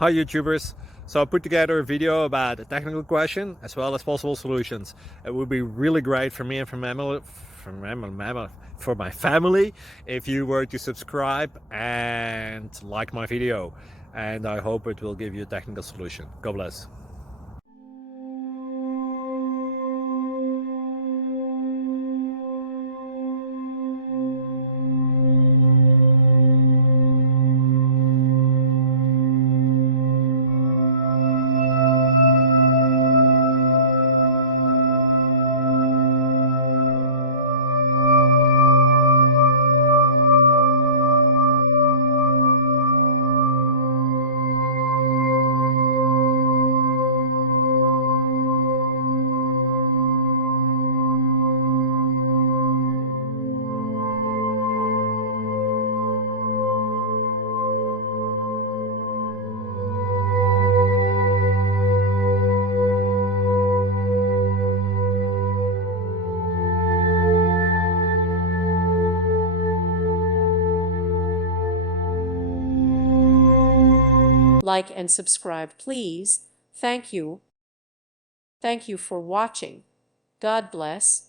Hi YouTubers! So I put together a video about a technical question as well as possible solutions. It would be really great for me and for my family if you were to subscribe and like my video. And I hope it will give you a technical solution. God bless. Like and subscribe, please. Thank you. Thank you for watching. God bless.